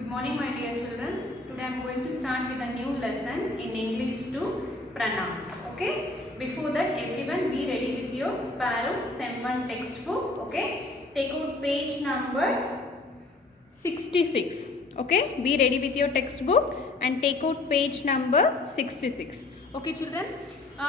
Good morning, my dear children. Today I am going to start with a new lesson in English to pronouns. Okay. Before that, everyone be ready with your Sparrow Sem 1 textbook. Okay. Take out page number 66. Okay. Be ready with your textbook and take out page number 66. Okay, children.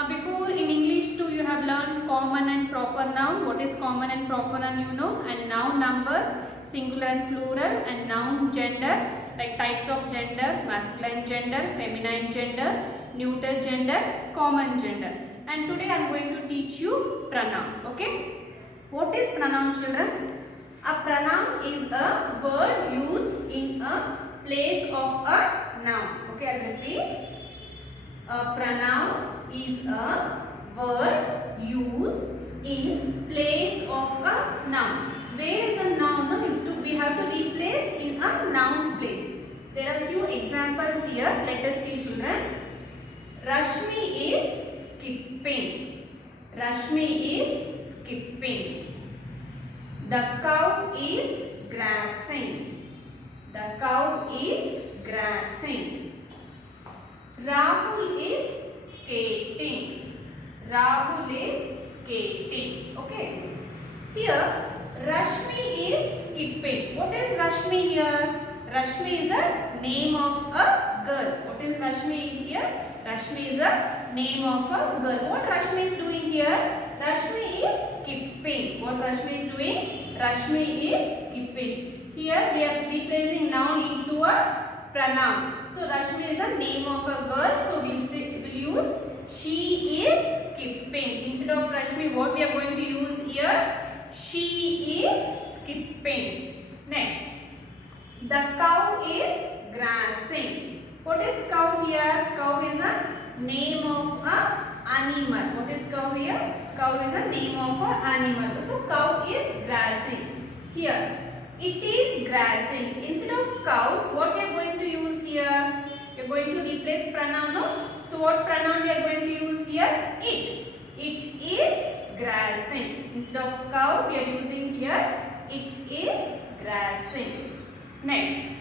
Before in English too, you have learned common and proper noun. What is common and proper noun, you know, and noun numbers, singular and plural, and noun gender, like types of gender, masculine gender, feminine gender, neuter gender, common gender. And today I am going to teach you pronoun. Okay. What is pronoun, children? A pronoun is a word used in a place of a noun. Okay, I repeat. A pronoun is a word used in place of a noun. Where is a noun? No, we have to replace in a noun place. There are few examples here. Let us see, children. Rashmi is skipping. Rashmi is skipping. The cow is grassing. The cow is grassing. Rahul is skating. Rahul is skating. Okay. Here, Rashmi is skipping. What is Rashmi here? Rashmi is a name of a girl. What is Rashmi here? Rashmi is a name of a girl. What Rashmi is doing here? Rashmi is skipping. What Rashmi is doing? Rashmi is skipping. Here we are replacing noun into a pronoun. So Rashmi is a name of a girl. So we'll use she is skipping. Instead of Rashmi, what we are going to use here? She is skipping. Next, the cow is grassing. What is cow here? Cow is a name of a animal. What is cow here? Cow is a name of a animal. So cow is grassing. Here, it is grassing. Instead of cow, what we are going to use here? We are going to replace pronoun, no? So what pronoun we are going to use here? It. It is grassing. Instead of cow, we are using here it is grassing. Next,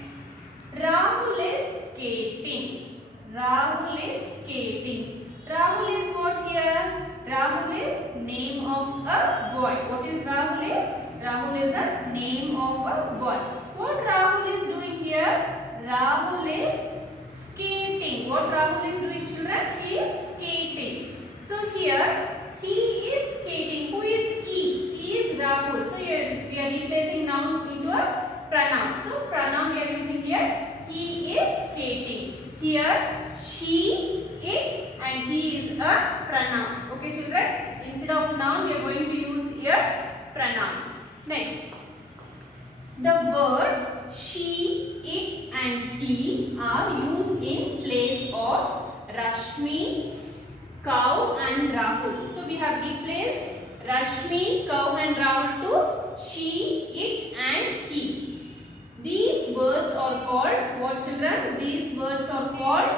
Rahul is skating. Rahul is skating. Rahul is what here? Rahul is name of a boy. What is Rahul is? Rahul is a name of a boy. What Rahul is doing here? Rahul is skating. What Rahul is doing, children? He is skating. So here he is skating. Who is he? He is Rahul. So here we are replacing noun into a pronoun. So pronoun we are using here. He is skating. Here she, it, and he is a pronoun. Okay, children. Instead of noun we are going to use here pronoun. Next, the words she, it, and he are used in place of Rashmi, cow, and Rahul. So we have replaced Rashmi, cow, and Rahul to she, it, and he. These words are called what, children? These words are called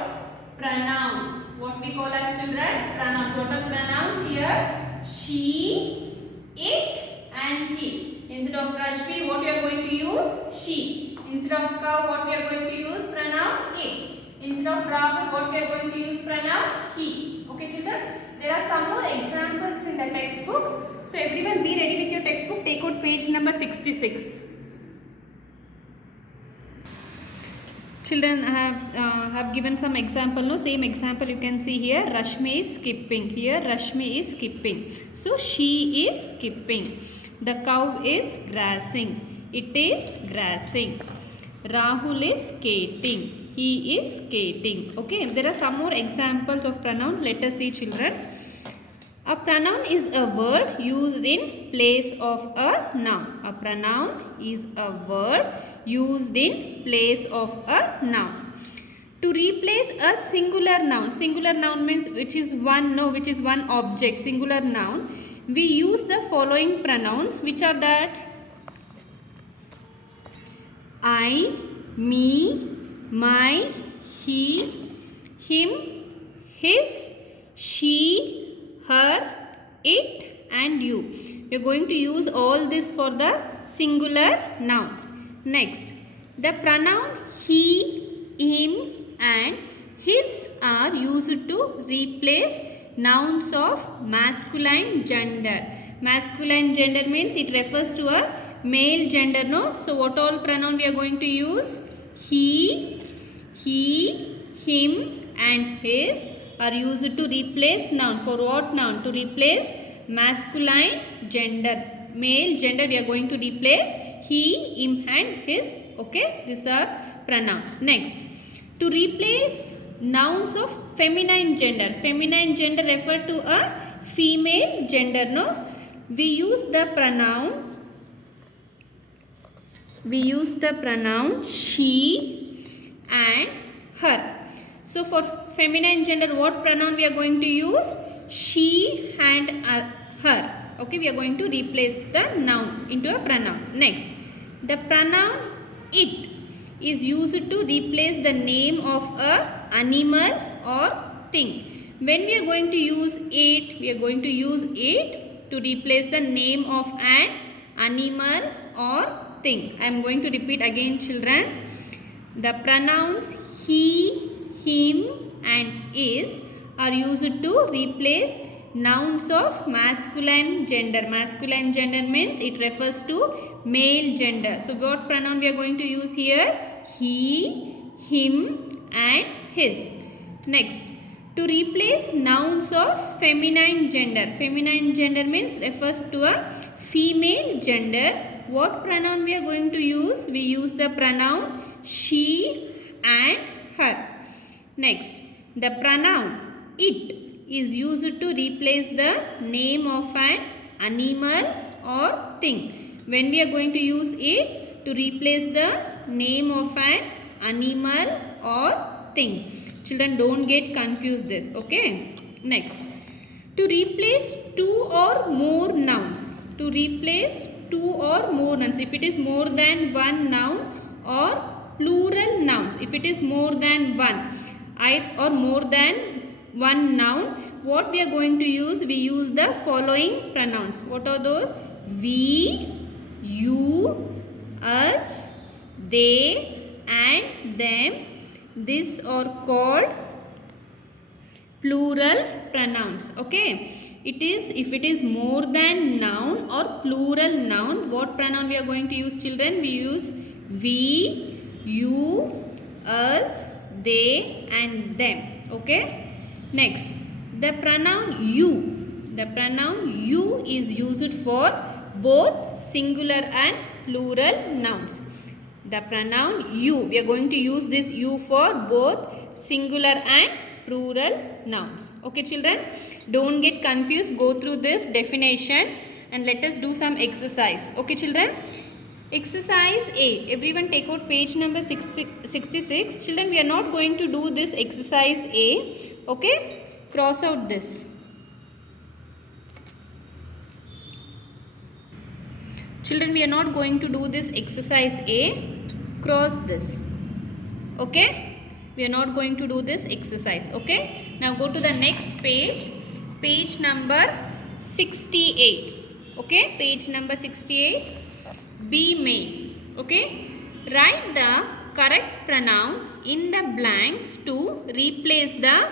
pronouns. What we call as, children? Pronouns. What are pronouns here? She, it, and he. Instead of Rashmi, what we are going to use? She. Instead of cow, what we are going to use? Pronoun it. Instead of Rahul, what we are going to use? Pronoun he. Okay, children? There are some more examples in the textbooks. So everyone be ready with your textbook. Take out page number 66. Children, I have given some example. No, same example you can see here. Rashmi is skipping. Here Rashmi is skipping. So she is skipping. The cow is grassing. It is grassing. Rahul is skating. He is skating. Okay, there are some more examples of pronouns. Let us see, children. A pronoun is a word used in place of a noun. A pronoun is a word used in place of a noun. To replace a singular noun means which is one object, singular noun. We use the following pronouns, which are that I, me, my, he, him, his, she, her, it, and you. We are going to use all this for the singular noun. Next, The pronoun he, him and his are used to replace nouns of masculine gender. Masculine gender means it refers to a male gender, no? So what all pronoun we are going to use? He, him and his are used to replace noun. For what noun? To replace masculine gender. Male gender we are going to replace he, him and his. Okay, these are pronoun. Next, to replace nouns of feminine gender. Feminine gender refer to a female gender, no? We use the pronoun she and her. So for feminine gender, what pronoun we are going to use? She and her. Okay, we are going to replace the noun into a pronoun. Next, the pronoun it is used to replace the name of a animal or thing. When we are going to use it, we are going to use it to replace the name of an animal or thing. I am going to repeat again, children. The pronouns he, him and is are used to replace nouns of masculine gender. Masculine gender means it refers to male gender. So what pronoun we are going to use here? He, him and his. Next, to replace nouns of feminine gender. Feminine gender means refers to a female gender. What pronoun we are going to use? We use the pronoun she and her. Next, the pronoun it is used to replace the name of an animal or thing. When we are going to use it to replace the name of an animal or thing. Children, don't get confused this, okay? Next, to replace two or more nouns. To replace two or more nouns. If it is more than one noun or plural nouns. If it is more than one or more than one noun, what we are going to use? We use the following pronouns. What are those? We, you, us, they and them. These are called plural pronouns. Okay. It is if it is more than noun or plural noun, what pronoun we are going to use, children? We use we, you, us, they and them. Okay. Next, the pronoun you. The pronoun you is used for both singular and plural nouns. The pronoun you. We are going to use this you for both singular and plural nouns. Okay, children? Don't get confused. Go through this definition and let us do some exercise. Okay, children? Exercise A. Everyone take out page number 66. Children, we are not going to do this exercise A. Okay? Cross out this. Children, we are not going to do this exercise A. Cross this. Okay? We are not going to do this exercise. Okay? Now go to the next page. Page number 68. Okay? Page number 68. Be made. Okay? Write the correct pronoun in the blanks to replace the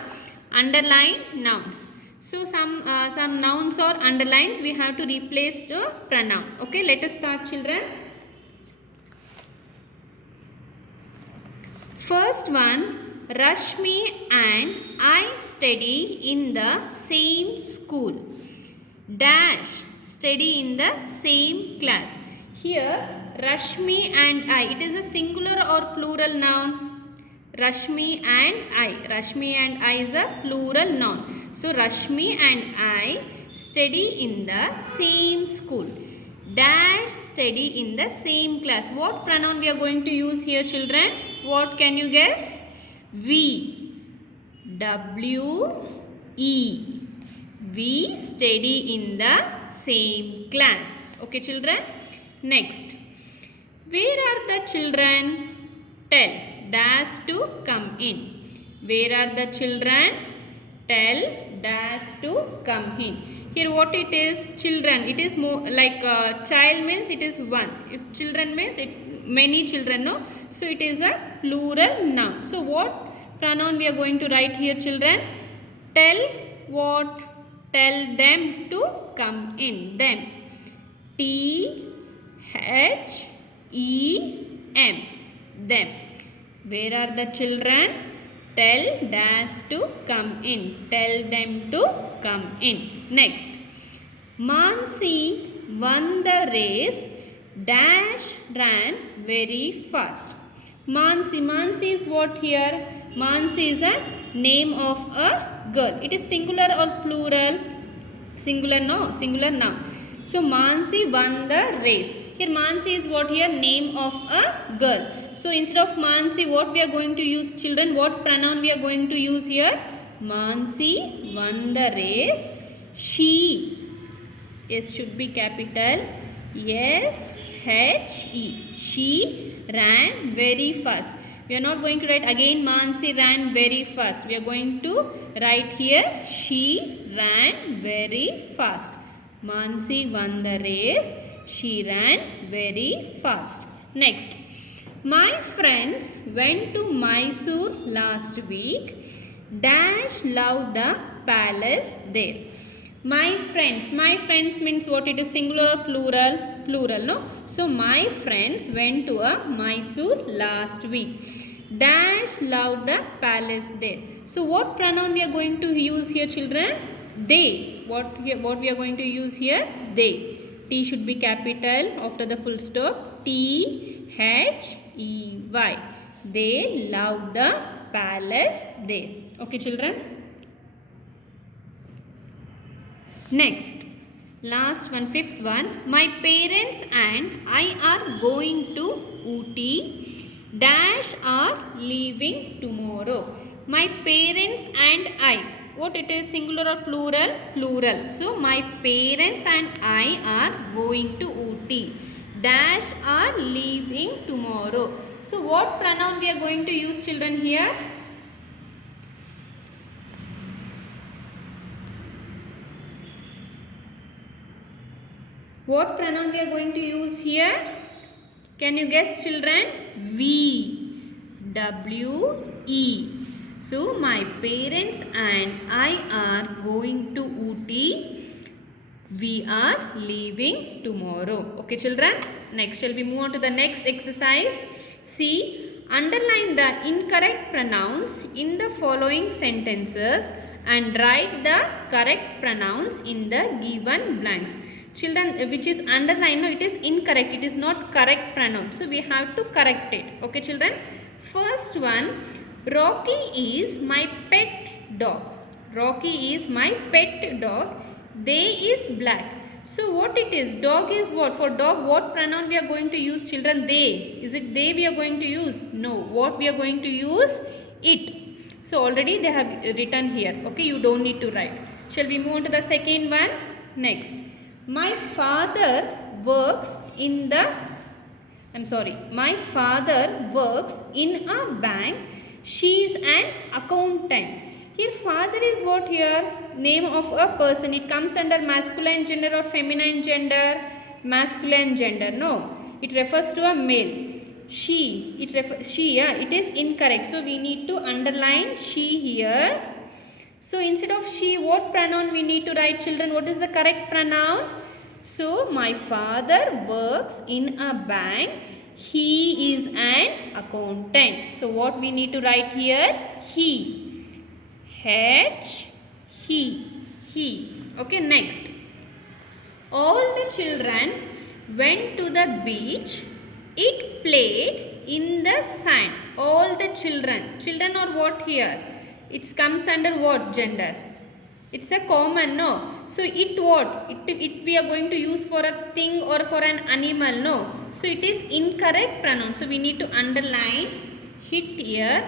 underlined nouns. So some nouns or underlines we have to replace the pronoun. Okay? Let us start, children. First one, Rashmi and I study in the same school. Dash, study in the same class. Here, Rashmi and I, it is a singular or plural noun? Rashmi and I. Rashmi and I is a plural noun. So, Rashmi and I study in the same school. Dash, study in the same class. What pronoun we are going to use here, children? What can you guess? We. W-E. We study in the same class. Okay, children? Next. Where are the children? Tell. Dash to come in. Where are the children? Tell. Dash to come in. Here what it is? Children. It is more like child means it is one. If children means it many children, no? So it is a plural noun. So what pronoun we are going to write here, children? Tell what? Tell them to come in. Them. T-H-E-M. Them. Where are the children? Tell dash to come in. Tell them to come in. Next. Mansi won the race. Dash ran very fast. Mansi. Mansi is what here? Mansi is a name of a girl. It is singular or plural? Singular, no? Singular noun. So Mansi won the race. Here Mansi is what here? Name of a girl. So instead of Mansi, what we are going to use, children? What pronoun we are going to use here? Mansi won the race. She. S should be capital. S-H-E. She ran very fast. We are not going to write again Mansi ran very fast. We are going to write here she ran very fast. Mansi won the race. She ran very fast. Next. My friends went to Mysore last week. Dash love the palace there. My friends means what? It is singular or plural? Plural, no? So my friends went to a Mysore last week. Dash loved the palace there. So what pronoun we are going to use here, children? They. What we are going to use here? They. T should be capital after the full stop. T-H-E-Y. They loved the palace there. Okay, children? Next, last one, fifth one. My parents and I are going to Ooty. Dash are leaving tomorrow. My parents and I. What it is? Singular or plural? Plural. So my parents and I are going to Ooty. Dash are leaving tomorrow. So what pronoun we are going to use, children, here? What pronoun we are going to use here? Can you guess, children? We. W-E. So, my parents and I are going to Ooty. We are leaving tomorrow. Okay, children? Next, shall we move on to the next exercise? See, underline the incorrect pronouns in the following sentences and write the correct pronouns in the given blanks. Children, which is underlined, no, it is incorrect. It is not correct pronoun. So, we have to correct it. Okay, children? First one, Rocky is my pet dog. Rocky is my pet dog. They is black. So, what it is? Dog is what? For dog, what pronoun we are going to use, children? They. Is it they we are going to use? No. What we are going to use? It. So, already they have written here. Okay, you don't need to write. Shall we move on to the second one? Next. My father works in the, my father works in a bank. She is an accountant. Here father is what here? Name of a person. It comes under masculine gender or feminine gender? Masculine gender. No. It refers to a male. She. Yeah, it is incorrect. So we need to underline she here. So instead of she, what pronoun we need to write, children? What is the correct pronoun? So my father works in a bank. He is an accountant. So what we need to write here? He. He. Okay, next. All the children went to the beach. It played in the sand. All the children. Children are what here? It comes under what gender? It's a common, no? So it what? It we are going to use for a thing or for an animal, no? So it is incorrect pronoun. So we need to underline it here.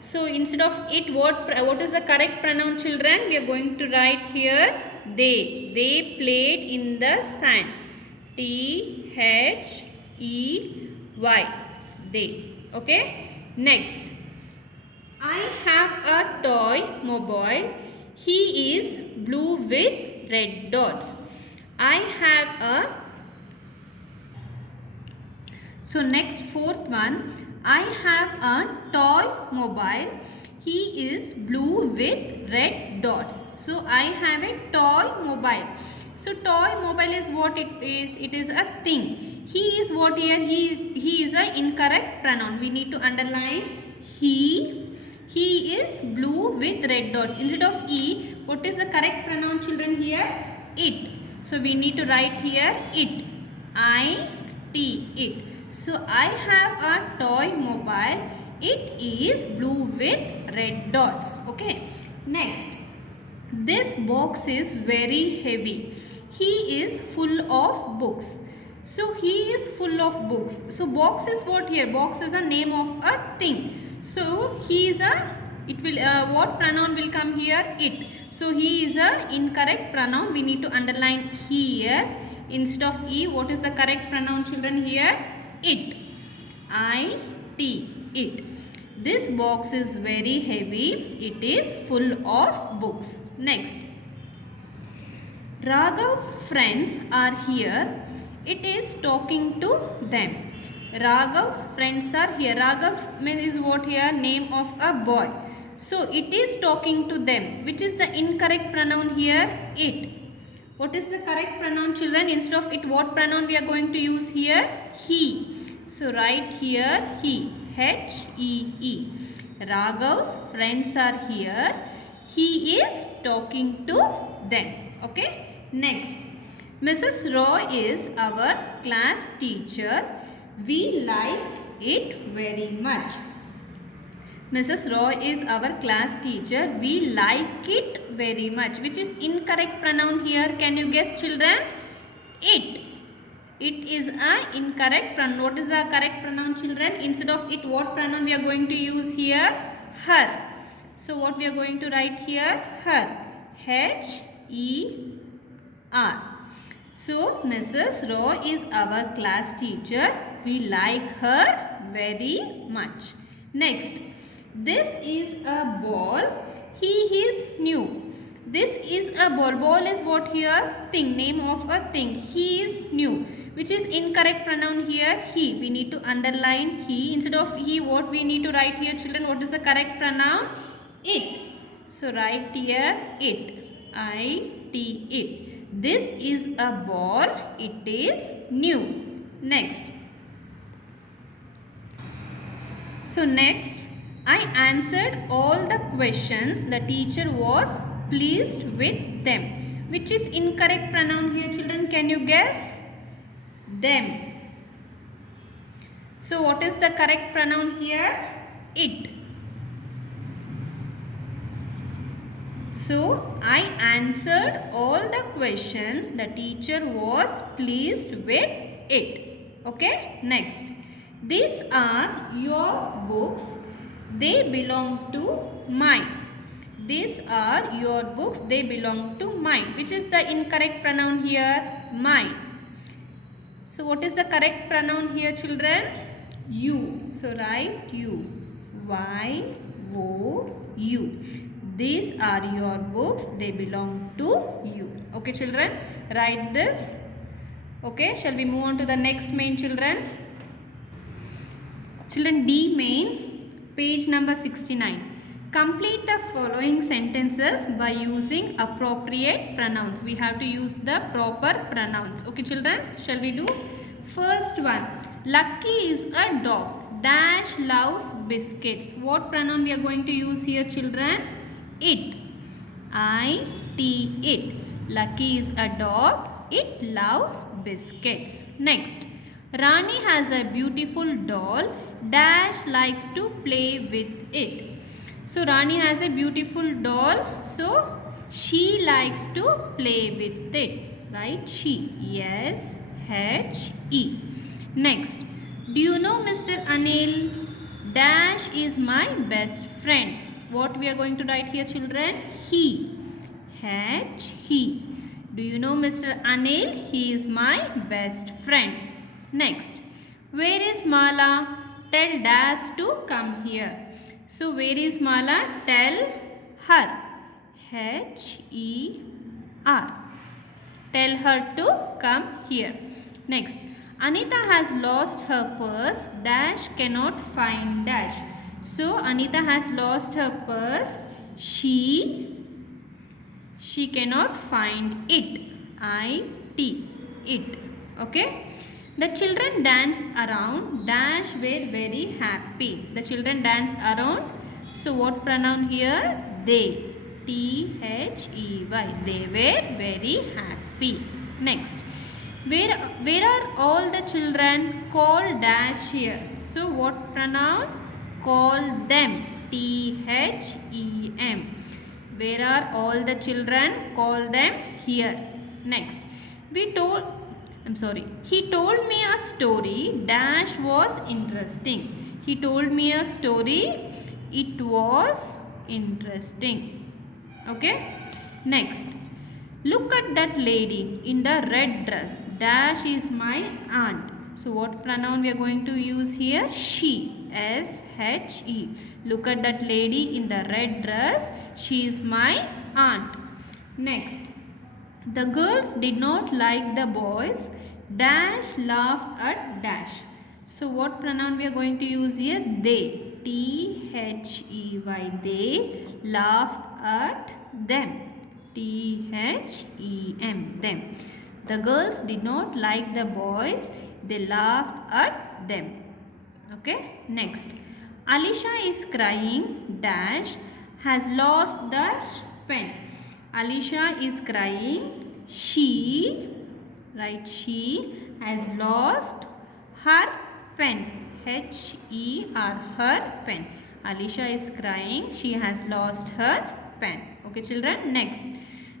So instead of it, what is the correct pronoun, children? We are going to write here they. They played in the sand. T-H-E-Y. They. Okay. Next. I have a toy mobile. He is blue with red dots. I have a. So next fourth one, I have a toy mobile. He is blue with red dots. So I have a toy mobile. So toy mobile is what it is. It is a thing. He is what here? He is a incorrect pronoun. We need to underline he. He is blue with red dots. Instead of e, what is the correct pronoun, children, here? It. So we need to write here it. I-T, it. So I have a toy mobile. It is blue with red dots. Okay. Next, this box is very heavy. He is full of books. So he is full of books. So box is what here? Box is a name of a thing. So he is a, it will what pronoun will come here? It. So he is a incorrect pronoun. We need to underline here. Instead of e, what is the correct pronoun, children, here? It. I-T, it. This box is very heavy. It is full of books. Next, Raghav's friends are here. It is talking to them. Raghav's friends are here. Raghav is what here? Name of a boy. So it is talking to them. Which is the incorrect pronoun here? It. What is the correct pronoun, children? Instead of it, what pronoun we are going to use here? He. So write here he. H-E-E. Raghav's friends are here. He is talking to them. Okay. Next, Mrs. Roy is our class teacher. We like it very much. Mrs. Roy is our class teacher. We like it very much. Which is incorrect pronoun here? Can you guess, children? It. It is a incorrect pronoun. What is the correct pronoun, children? Instead of it, what pronoun we are going to use here? Her. So what we are going to write here? Her. H-E-R. So Mrs. Roy is our class teacher. We like her very much. Next, this is a ball. He is new. This is a ball. Ball is what here? Thing. Name of a thing. He is new. Which is incorrect pronoun here? He. We need to underline he. Instead of he, what we need to write here, children? What is the correct pronoun? It. So write here it. I-T, it. This is a ball. It is new. Next. So next, I answered all the questions. The teacher was pleased with them. Which is incorrect pronoun here, children? Can you guess? Them. So what is the correct pronoun here? It. So I answered all the questions. The teacher was pleased with it. Okay. Next, these are your books. They belong to mine. These are your books. They belong to mine. Which is the incorrect pronoun here? Mine. So what is the correct pronoun here, children? You. So write you. Y-O-U. These are your books. They belong to you. Okay, children. Write this. Okay. Shall we move on to the next main, children? Children, D main, page number 69. Complete the following sentences by using appropriate pronouns. We have to use the proper pronouns. Okay, children. Shall we do? First one. Lucky is a dog. Dash loves biscuits. What pronoun we are going to use here, children? It. I-T, it. Lucky is a dog. It loves biscuits. Next. Rani has a beautiful doll. Dash likes to play with it. So Rani has a beautiful doll. So she likes to play with it. Right? She. Yes. H-E. Next. Do you know Mr. Anil? Dash is my best friend. What we are going to write here, children? He. H. He. Do you know Mr. Anil? He is my best friend. Next. Where is Mala? Tell Dash to come here. So where is Mala? Tell her. H-E-R. Tell her to come here. Next. Anita has lost her purse dash cannot find dash. So Anita has lost her purse. She cannot find it. It. Okay. The children danced around dash were very happy. The children danced around. So what pronoun here? They. T-H-E-Y. They were very happy. Next. Where are all the children? Call dash here. So what pronoun? Call them. T-H-E-M. Where are all the children? Call them here. Next. He told me a story dash was interesting. He told me a story. It was interesting. Okay. Next. Look at that lady in the red dress. Dash is my aunt. So what pronoun we are going to use here? She. S-H-E. Look at that lady in the red dress. She is my aunt. Next. The girls did not like the boys. Dash laughed at dash. So what pronoun we are going to use here? They. T-H-E-Y. They laughed at them. T-H-E-M. Them. The girls did not like the boys. They laughed at them. Okay. Next. Alisha is crying. Dash has lost the pen. Alisha is crying. She has lost her pen. H-E-R. Her pen. Alisha is crying. She has lost her pen. Okay, children. Next.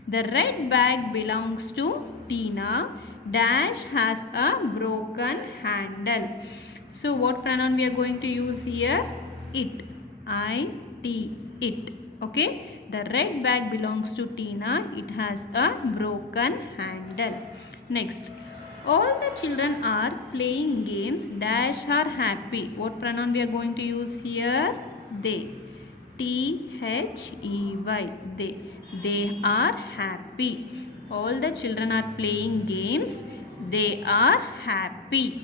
The red bag belongs to Tina. Dash has a broken handle. So what pronoun we are going to use here? It. I-T. It. Okay. The red bag belongs to Tina. It has a broken handle. Next. All the children are playing games. Dash are happy. What pronoun we are going to use here? They. T-H-E-Y. They. They are happy. All the children are playing games. They are happy.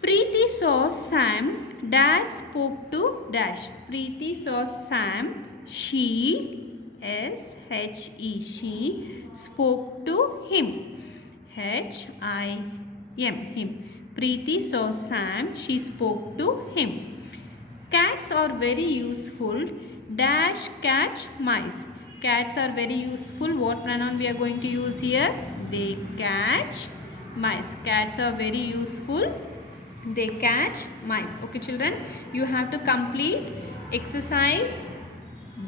Preeti saw Sam. Dash spoke to dash. Preeti saw Sam. She. S-H-E. She spoke to him. H-I-M. Him. Preeti saw Sam. She spoke to him. Cats are very useful. Dash catch mice. Cats are very useful. What pronoun we are going to use here? They catch mice. Cats are very useful. They catch mice. Okay, children. You have to complete exercise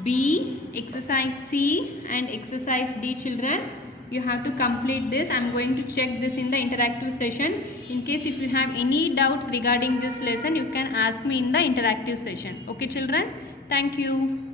B, exercise C and exercise D, children. You have to complete this. I am going to check this in the interactive session. In case if you have any doubts regarding this lesson, you can ask me in the interactive session. Okay, children. Thank you.